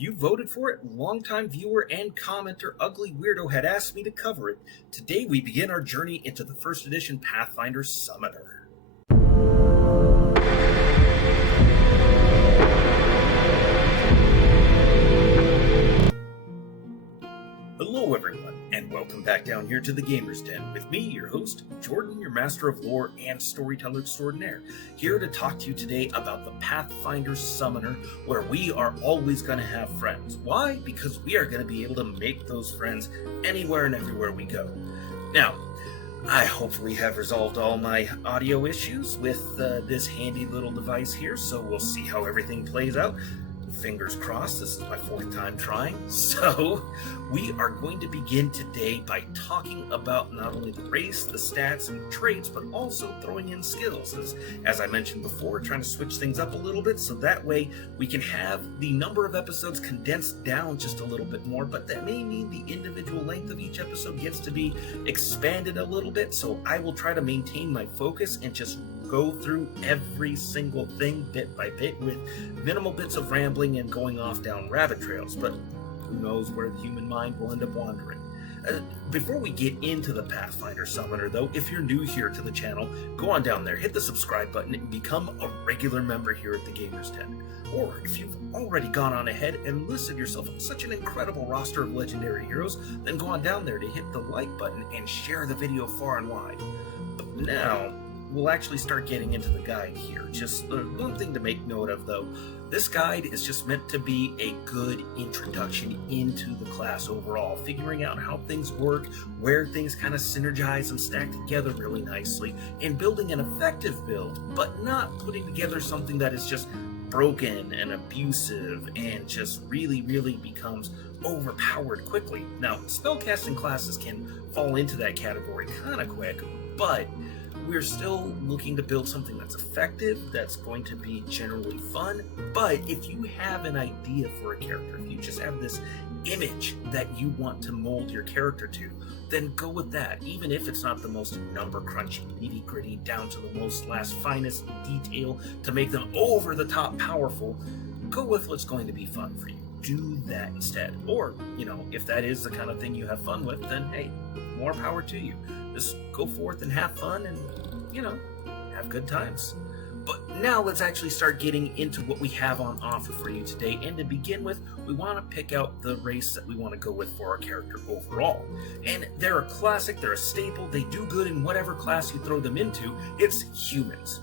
You voted for it. Longtime viewer and commenter Ugly Weirdo had asked me to cover it. Today we begin our journey into the first edition Pathfinder Summoner. Hello everyone, and welcome back down here to the Gamer's Den with me, your host, Jordan, your master of lore and storyteller extraordinaire, here to talk to you today about the Pathfinder Summoner, where we are always going to have friends. Why? Because we are going to be able to make those friends anywhere and everywhere we go. Now, I hopefully have resolved all my audio issues with this handy little device here, so we'll see how everything plays out. Fingers crossed, this is my fourth time trying. So we are going to begin today by talking about not only the race, the stats, and traits, but also throwing in skills. As I mentioned before, trying to switch things up a little bit so that way we can have the number of episodes condensed down just a little bit more, but that may mean the individual length of each episode gets to be expanded a little bit, so I will try to maintain my focus and just go through every single thing bit by bit with minimal bits of rambling and going off down rabbit trails, but who knows where the human mind will end up wandering. Before we get into the Pathfinder Summoner, though, if you're new here to the channel, go on down there, hit the subscribe button, and become a regular member here at the Gamer's Den. Or if you've already gone on ahead and listed yourself on such an incredible roster of legendary heroes, then go on down there to hit the like button and share the video far and wide. But now, we'll actually start getting into the guide here. Just one thing to make note of, though. This guide is just meant to be a good introduction into the class overall, figuring out how things work, where things kind of synergize and stack together really nicely, and building an effective build, but not putting together something that is just broken and abusive and just really becomes overpowered quickly. Now, spellcasting classes can fall into that category kind of quick, but we're still looking to build something that's effective, that's going to be generally fun. But if you have an idea for a character, if you just have this image that you want to mold your character to, then go with that. Even if it's not the most number crunchy, nitty gritty, down to the most last finest detail to make them over the top powerful, go with what's going to be fun for you. Do that instead. Or, if that is the kind of thing you have fun with, then hey, more power to you. Just go forth and have fun and, have good times. But now let's actually start getting into what we have on offer for you today. And to begin with, we want to pick out the race that we want to go with for our character overall. And they're a classic, they're a staple, they do good in whatever class you throw them into. It's humans.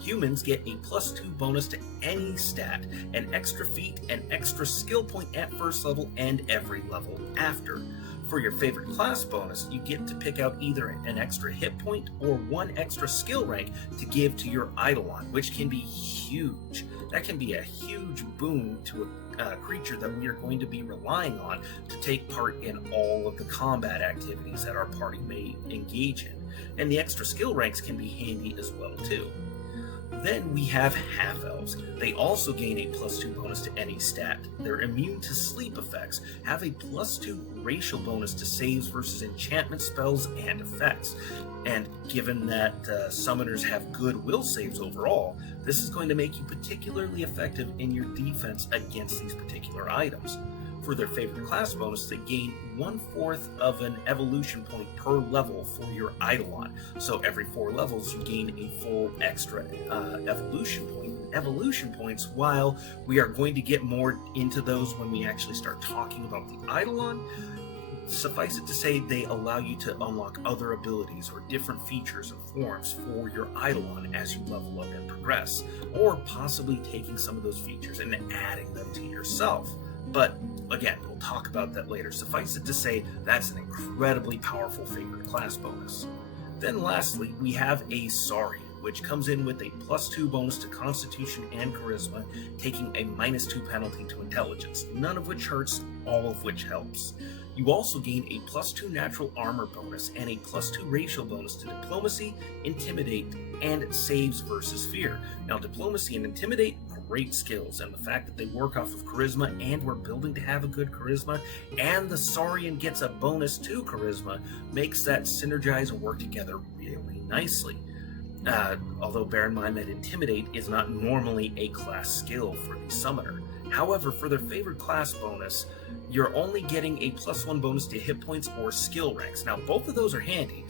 Humans get a +2 bonus to any stat, an extra feat, an extra skill point at first level, and every level after. For your favorite class bonus, you get to pick out either an extra hit point or one extra skill rank to give to your Eidolon, which can be huge. That can be a huge boon to a creature that we are going to be relying on to take part in all of the combat activities that our party may engage in. And the extra skill ranks can be handy as well too. Then we have half-elves. They also gain a +2 bonus to any stat. They're immune to sleep effects, have a +2 racial bonus to saves versus enchantment spells and effects. And given that summoners have good will saves overall, this is going to make you particularly effective in your defense against these particular items. For their favorite class bonus, they gain 1/4 of an evolution point per level for your Eidolon. So every 4 levels, you gain a full extra evolution point. Evolution points, while we are going to get more into those when we actually start talking about the Eidolon, suffice it to say they allow you to unlock other abilities or different features and forms for your Eidolon as you level up and progress, or possibly taking some of those features and adding them to yourself. But again, we'll talk about that later. Suffice it to say, that's an incredibly powerful favorite class bonus. Then lastly, we have a Saurian, which comes in with a +2 bonus to Constitution and Charisma, taking a -2 penalty to Intelligence, none of which hurts, all of which helps. You also gain a +2 natural armor bonus and a +2 racial bonus to Diplomacy, Intimidate, and Saves versus Fear. Now, Diplomacy and Intimidate, great skills, and the fact that they work off of Charisma, and we're building to have a good Charisma, and the Saurian gets a bonus to Charisma, makes that synergize and work together really nicely. Although bear in mind that Intimidate is not normally a class skill for the Summoner. However, for their favored class bonus, you're only getting a +1 bonus to hit points or skill ranks. Now, both of those are handy.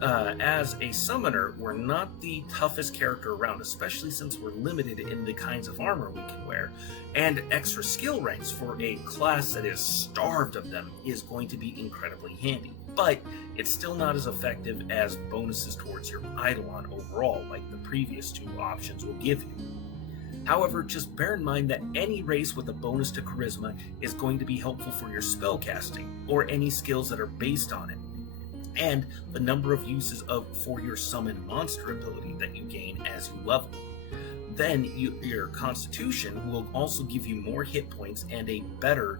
As a summoner, we're not the toughest character around, especially since we're limited in the kinds of armor we can wear. And extra skill ranks for a class that is starved of them is going to be incredibly handy. But it's still not as effective as bonuses towards your Eidolon overall, like the previous two options will give you. However, just bear in mind that any race with a bonus to charisma is going to be helpful for your spellcasting, or any skills that are based on it, and the number of uses for your summon monster ability that you gain as you level. Then your constitution will also give you more hit points and a better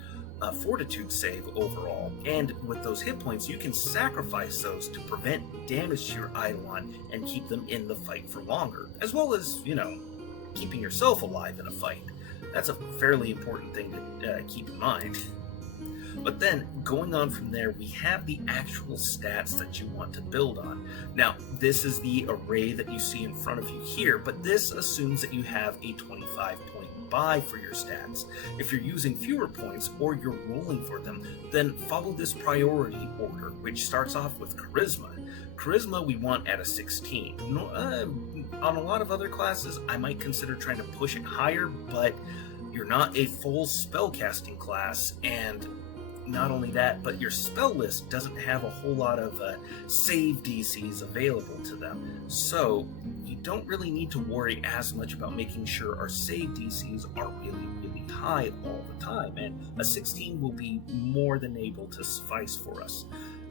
fortitude save overall. And with those hit points, you can sacrifice those to prevent damage to your Eidolon and keep them in the fight for longer, as well as, keeping yourself alive in a fight. That's a fairly important thing to keep in mind. But then, going on from there, we have the actual stats that you want to build on. Now, this is the array that you see in front of you here, but this assumes that you have a 25-point buy for your stats. If you're using fewer points, or you're rolling for them, then follow this priority order, which starts off with Charisma. Charisma we want at a 16. On a lot of other classes, I might consider trying to push it higher, but you're not a full spellcasting class, and not only that, but your spell list doesn't have a whole lot of save DCs available to them. So you don't really need to worry as much about making sure our save DCs are really, really high all the time, and a 16 will be more than able to suffice for us.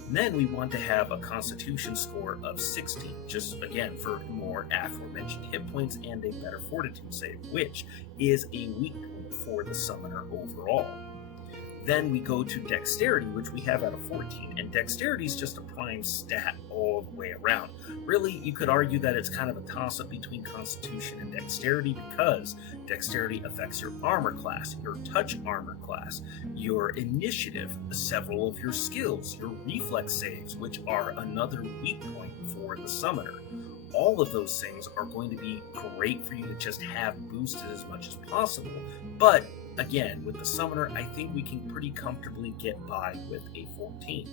Then we want to have a constitution score of 16, just again for more aforementioned hit points and a better fortitude save, which is a weak point for the summoner overall. Then we go to dexterity, which we have at a 14, and dexterity is just a prime stat all the way around. Really, you could argue that it's kind of a toss-up between constitution and dexterity, because dexterity affects your armor class, your touch armor class, your initiative, several of your skills, your reflex saves, which are another weak point for the summoner. All of those things are going to be great for you to just have boosted as much as possible, but again, with the summoner, I think we can pretty comfortably get by with a 14.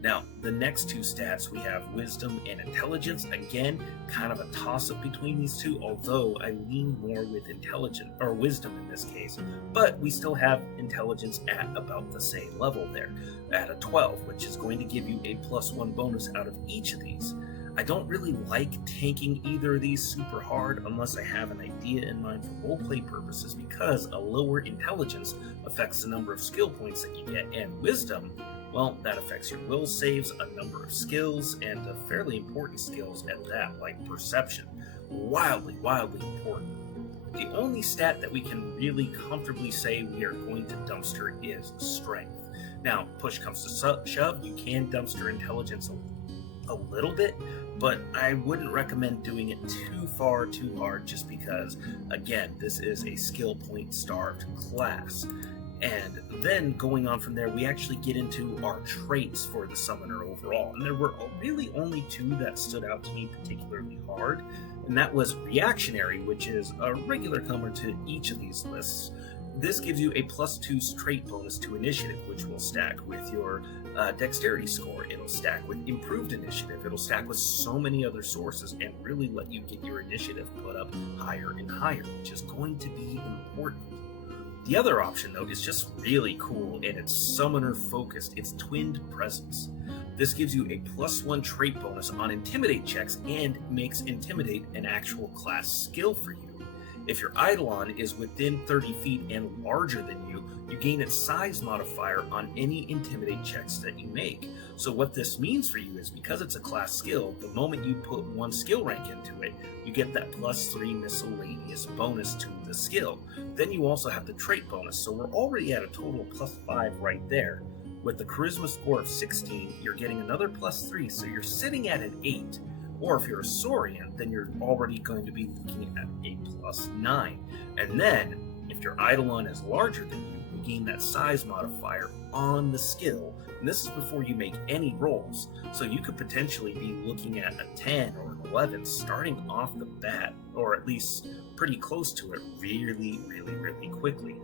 Now, the next two stats, we have wisdom and intelligence. Again, kind of a toss-up between these two, although I lean more with intelligence, or wisdom in this case, but we still have intelligence at about the same level there, at a 12, which is going to give you a +1 bonus out of each of these. I don't really like tanking either of these super hard unless I have an idea in mind for roleplay purposes, because a lower intelligence affects the number of skill points that you get, and wisdom, well, that affects your will saves, a number of skills, and fairly important skills at that, like perception. Wildly, wildly important. The only stat that we can really comfortably say we are going to dumpster is strength. Now, push comes to shove, you can dumpster intelligence a little bit, but I wouldn't recommend doing it too far, too hard, just because, again, this is a skill point starved class. And then going on from there, we actually get into our traits for the summoner overall. And there were really only two that stood out to me particularly hard, and that was reactionary, which is a regular comer to each of these lists. This gives you a +2 trait bonus to initiative, which will stack with your dexterity score. It'll stack with improved initiative. It'll stack with so many other sources and really let you get your initiative put up higher and higher, which is going to be important. The other option, though, is just really cool, and it's summoner focused. It's twinned presence. This gives you a +1 trait bonus on intimidate checks and makes intimidate an actual class skill for you. If your Eidolon is within 30 feet and larger than you, you gain its size modifier on any intimidate checks that you make. So what this means for you is, because it's a class skill, the moment you put one skill rank into it, you get that +3 miscellaneous bonus to the skill. Then you also have the trait bonus, so we're already at a total +5 right there. With the charisma score of 16, you're getting another +3, so you're sitting at an 8. Or if you're a Saurian, then you're already going to be looking at a +9. And then, if your Eidolon is larger than you, you gain that size modifier on the skill. And this is before you make any rolls. So you could potentially be looking at a 10 or an 11 starting off the bat, or at least pretty close to it really, really, really quickly.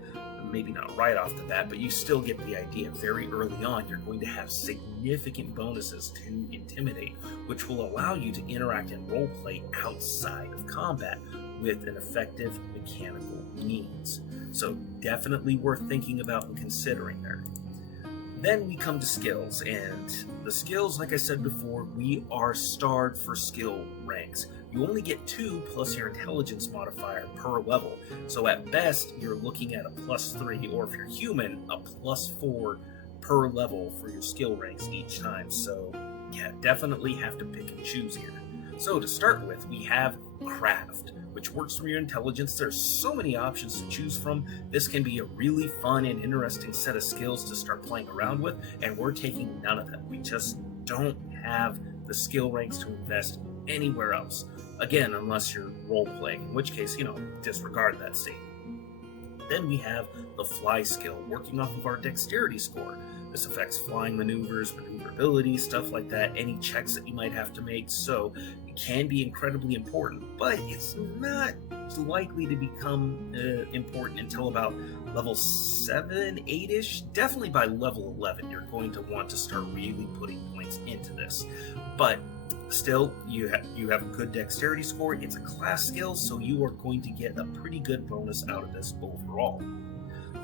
Maybe not right off the bat, but you still get the idea. Very early on, you're going to have significant bonuses to Intimidate, which will allow you to interact and roleplay outside of combat with an effective mechanical means. So definitely worth thinking about and considering there. Then we come to skills, and the skills, like I said before, we are starred for skill ranks. You only get 2 plus your intelligence modifier per level, so at best you're looking at a +3, or if you're human, a +4 per level for your skill ranks each time. So yeah, definitely have to pick and choose here. So to start with, we have Craft, which works from your intelligence. There's so many options to choose from. This can be a really fun and interesting set of skills to start playing around with, and we're taking none of them. We just don't have the skill ranks to invest anywhere else. Again, unless you're role-playing, in which case, disregard that statement. Then we have the Fly skill, working off of our dexterity score. This affects flying maneuvers, maneuverability, stuff like that, any checks that you might have to make, so it can be incredibly important, but it's not likely to become important until about level 7, 8-ish. Definitely by level 11, you're going to want to start really putting points into this. But still, you have a good dexterity score. It's a class skill, so you are going to get a pretty good bonus out of this overall.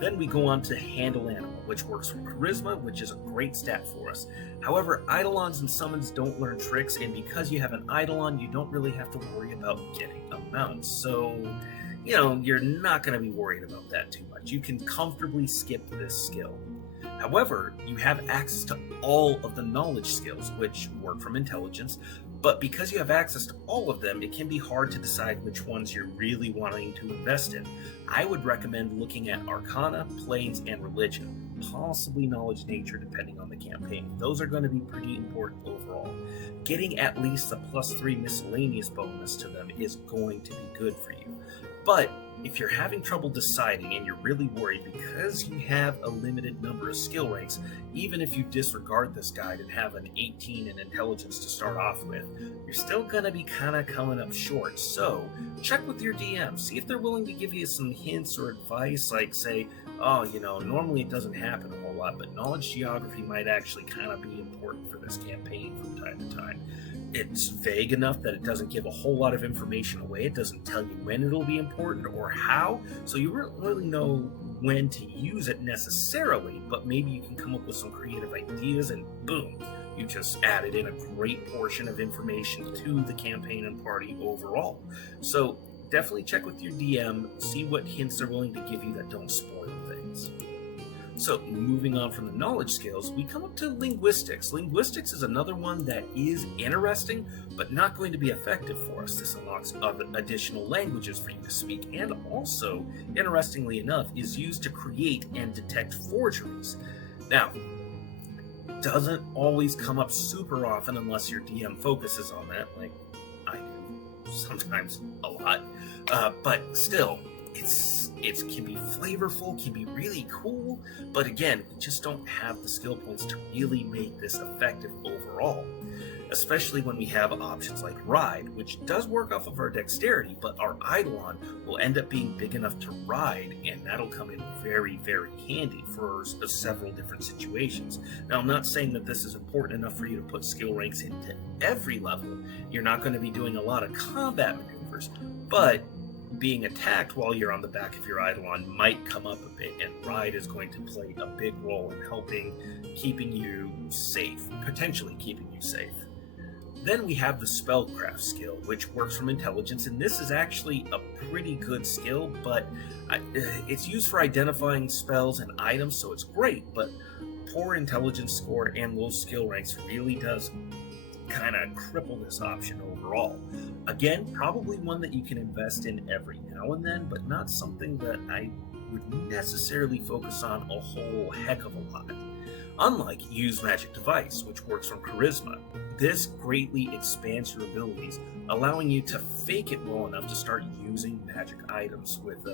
Then we go on to Handle Animal, which works from Charisma, which is a great stat for us. However, Eidolons and Summons don't learn tricks, and because you have an Eidolon, you don't really have to worry about getting a mount. So, you're not going to be worried about that too much. You can comfortably skip this skill. However, you have access to all of the knowledge skills, which work from intelligence, but because you have access to all of them, it can be hard to decide which ones you're really wanting to invest in. I would recommend looking at Arcana, Planes, and Religion, possibly Knowledge Nature depending on the campaign. Those are going to be pretty important overall. Getting at least a +3 miscellaneous bonus to them is going to be good for you. But if you're having trouble deciding and you're really worried because you have a limited number of skill ranks, even if you disregard this guide and have an 18 in intelligence to start off with, you're still going to be kind of coming up short. So check with your DM, see if they're willing to give you some hints or advice, like say, normally it doesn't happen a whole lot, but knowledge geography might actually kind of be important for this campaign from time to time. It's vague enough that it doesn't give a whole lot of information away. It doesn't tell you when it'll be important or how, so you don't really know when to use it necessarily, but maybe you can come up with some creative ideas and boom, you just added in a great portion of information to the campaign and party overall. So definitely check with your DM, see what hints they're willing to give you that don't spoil things. So moving on from the knowledge skills, we come up to linguistics. Linguistics is another one that is interesting, but not going to be effective for us. This unlocks other additional languages for you to speak, and also, interestingly enough, is used to create and detect forgeries. Now, doesn't always come up super often unless your DM focuses on that, like I do sometimes a lot, but still, it can be flavorful, can be really cool, but again, we just don't have the skill points to really make this effective overall. Especially when we have options like Ride, which does work off of our dexterity, but our Eidolon will end up being big enough to ride, and that'll come in very, very handy for several different situations. Now, I'm not saying that this is important enough for you to put skill ranks into every level. You're not going to be doing a lot of combat maneuvers, but being attacked while you're on the back of your Eidolon might come up a bit, and Ride is going to play a big role in helping keeping you safe, potentially keeping you safe. Then we have the Spellcraft skill, which works from intelligence, and this is actually a pretty good skill, but it's used for identifying spells and items, so it's great, but poor intelligence score and low skill ranks really does kind of cripple this option overall. Again, probably one that you can invest in every now and then, but not something that I would necessarily focus on a whole heck of a lot. Unlike Use Magic Device, which works from Charisma, this greatly expands your abilities, allowing you to fake it well enough to start using magic items with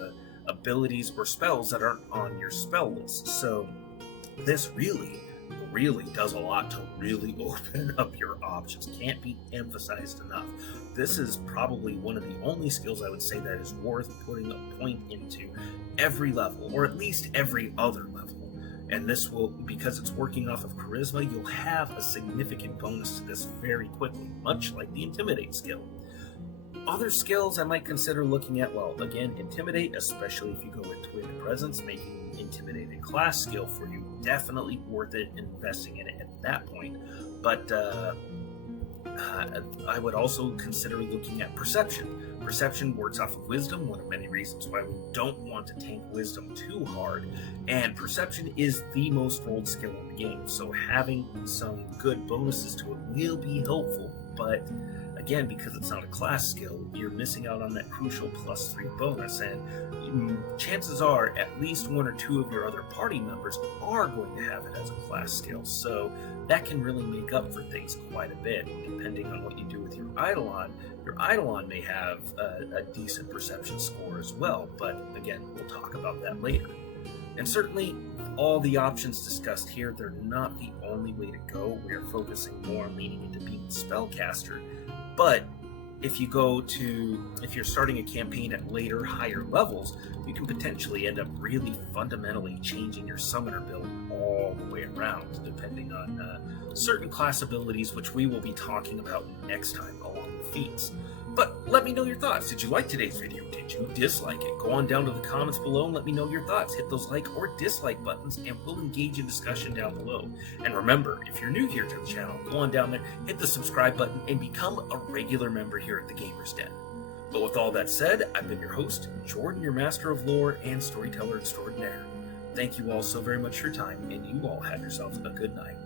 abilities or spells that aren't on your spell list. So this really really does a lot to really open up your options. Can't be emphasized enough. This is probably one of the only skills I would say that is worth putting a point into every level, or at least every other level. And this will, because it's working off of charisma, you'll have a significant bonus to this very quickly, much like the Intimidate skill. Other skills I might consider looking at, well, again, Intimidate, especially if you go with Twin Presence, making Intimidate a class skill for you, definitely worth it investing in it at that point. But I would also consider looking at Perception. Perception works off of Wisdom, one of many reasons why we don't want to tank Wisdom too hard, and Perception is the most rolled skill in the game, so having some good bonuses to it will be helpful, but again, because it's not a class skill, you're missing out on that crucial +3 bonus, and chances are at least one or two of your other party members are going to have it as a class skill, so that can really make up for things quite a bit, depending on what you do with your Eidolon. Your Eidolon may have a decent perception score as well, but again, we'll talk about that later. And certainly, all the options discussed here, they're not the only way to go. We're focusing more on leaning into being a spellcaster, but if you're starting a campaign at later, higher levels, you can potentially end up really fundamentally changing your summoner build all the way around, depending on certain class abilities, which we will be talking about next time along with feats. But let me know your thoughts. Did you like today's video? Did you dislike it? Go on down to the comments below and let me know your thoughts. Hit those like or dislike buttons and we'll engage in discussion down below. And remember, if you're new here to the channel, go on down there, hit the subscribe button, and become a regular member here at the Gamers Den. But with all that said, I've been your host, Jordan, your Master of Lore and Storyteller Extraordinaire. Thank you all so very much for your time, and you all have yourselves a good night.